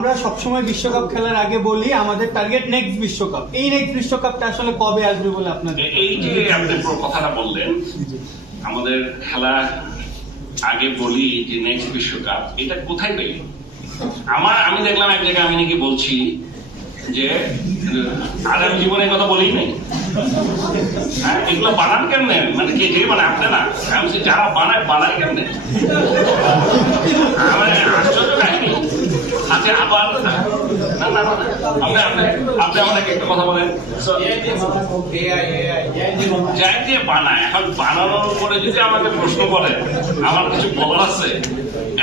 আমরা সবসময় বিশ্বকাপ খেলার আগে বলি আমাদের টার্গেট নেক্সট বিশ্বকাপ। এই নেক্সট বিশ্বকাপটা আসলে কবে আসবে বলে আপনাদের এই যে আপনি কথাটা বললেন আমাদের খেলা আগে বলি যে নেক্সট বিশ্বকাপ এটা কোথায় পেলি? আমার আমি দেখলাম এক জায়গায় আমি নাকি বলছি যে আহ, আর জীবনে কথা বলি নাই। হ্যাঁ এগুলো বানান কেমনে? মানে কে যে মানে আপনি না। আমি যারা বানায় বানায় কেমনে আমার আশ্চর্য কাহিনী আচ্ছা আবার না না না না, আপনি আপনি আপনি একটা কথা বলেন। যাই যে বানায়। এখন বানানোর উপরে যদি আমাকে প্রশ্ন করেন আমার কিছু বলার আছে?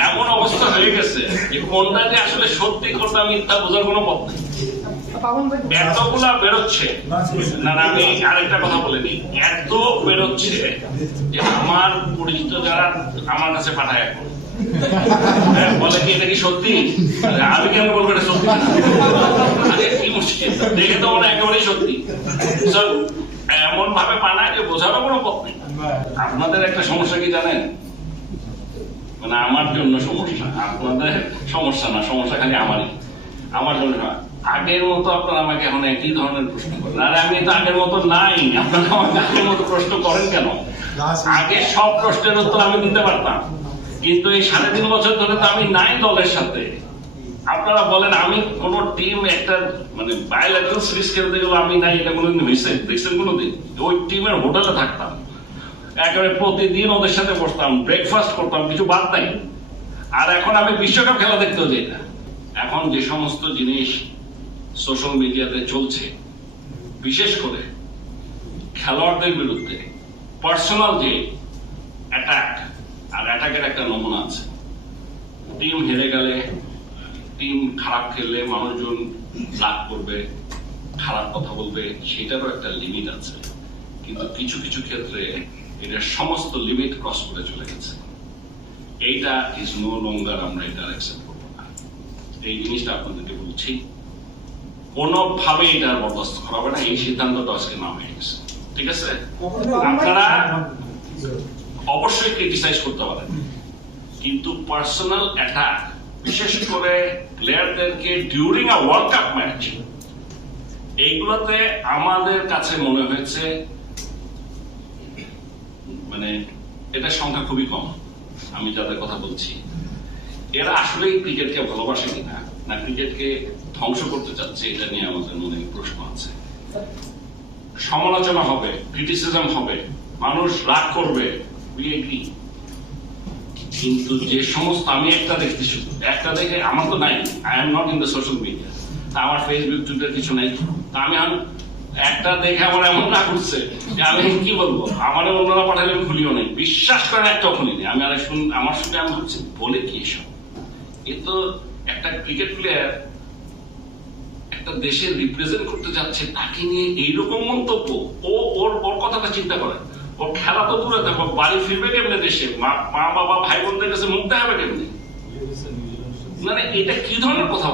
এমন অবস্থা হয়ে গেছে যে কোনটা যে আসলে সত্যি কোনটা মিথ্যা বোঝার কোনো পথ নেই। এতগুলা বেরোচ্ছে। না না আমি আরেকটা কথা বলে দিই। এত বেরোচ্ছে যে আমার পরিচিত যারা আমার কাছে পাঠায় এখন বলে কি এটা কি সত্যি? আমি কেন বলব এটা সত্যি কি মুশকিল দেখে তো মনে একেবারেই সত্যি। এমন ভাবে বানায় যে বোঝারও কোনো পথ নেই। আপনাদের একটা সমস্যা কি জানেন? মানে আমার জন্য সমস্যা আপনাদের সমস্যা না সমস্যা খালি আমারই। আমার জন্য না। আগের মতো আপনারা আমাকে এখন একই ধরনের প্রশ্ন করেন। আর আমি তো আগের মতো নাই আপনারা আমাকে আগের মতো প্রশ্ন করেন কেন? আগে সব প্রশ্নের উত্তর আমি দিতে পারতাম। কিন্তু এই সাড়ে তিন বছর ধরে তো আমি নাই দলের সাথে। আপনারা বলেন, আমি কোন টিম একটা মানে বায়োলেটারাল সিরিজ খেলতে গেলে আমি নাই, এটা কোনোদিন হয়েছে দেখছেন কোনোদিন? ওই টিমের হোটেলে থাকতাম। একেবারে প্রতিদিন ওদের সাথে বসতাম ব্রেকফাস্ট করতাম, কিছু বাদ নাই। আর এখন আমি বিশ্বকাপ খেলা দেখতেও যাই না। এখন যে সমস্ত জিনিস সোশ্যাল মিডিয়াতে চলছে, বিশেষ করে খেলোয়াড়দের বিরুদ্ধে পার্সোনাল যে অ্যাটাক আর অ্যাটাকের একটা নমুনা আছে। টিম হেরে গেলে টিম খারাপ খেললে মানুষজন রাগ করবে খারাপ কথা বলবে সেটারও একটা লিমিট আছে। কিন্তু কিছু কিছু ক্ষেত্রে এটা সমস্ত লিমিট ক্রস করে চলে গেছে। এইটা ইজ নো লঙ্গার আমরা এটা অ্যাকসেপ্ট করব না। এই জিনিসটা আপনাদেরকে বলছি। কোনোভাবে এটা বরদাস্ত করা হবে না। এই সিদ্ধান্তটা আজকে নাম হয়ে গেছে ঠিক আছে? আপনারা অবশ্যই ক্রিটিসাইজ করতে পারেন কিন্তু পার্সোনাল অ্যাটাক বিশেষ করে প্লেয়ারদেরকে during a world cup match এইগুলোতে আমাদের কাছে মনে হয়েছে মানে এটা সংখ্যা খুবই কম, আমি যাদের কথা বলছি। এরা আসলেই ক্রিকেটকে ভালোবাসে কিনা, না ক্রিকেটকে ধ্বংস করতে চাচ্ছে, এটা নিয়ে আমাদের মনে প্রশ্ন আছে। সমালোচনা হবে ক্রিটিসিজম হবে, মানুষ রাগ করবে কিন্তু যে সমস্ত আমি একটা দেখতে শুধু, একটা দেখে আমার তো নাই। I am not in the social media আমার ফেসবুক টুইটার কিছু নাই। তা আমি একটা দেখে আমার এমন না করছে যে আমি কি বলব? অন্যরা পাঠালে আমি খুলিও নেই। বিশ্বাস করেন একটাও খুলিনি আমি আর শুন আমার সঙ্গে আমি ভাবছি বলে কি এসব? এ তো একটা ক্রিকেট প্লেয়ার একটা দেশের রিপ্রেজেন্ট করতে যাচ্ছে, তাকে নিয়ে এইরকম মন্তব্য, ও ওর ওর কথাটা চিন্তা করে ওর খেলা তো দূরে থাকব বাড়ি ফিরবে কেমনে দেশে? মা বাবা ভাই বোনদের কাছে মুখ হবে কেমনে? মানে এটা কি ধরনের কথা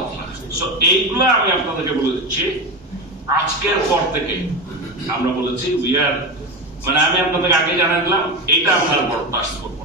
সো এইগুলো আমি আপনাদেরকে বলে দিচ্ছি। আজকের পর থেকে আমরা বলেছি উই আর মানে আমি আপনাদেরকে আগে জানাই দিলাম, এইটা আমরা বরদাস্ত করব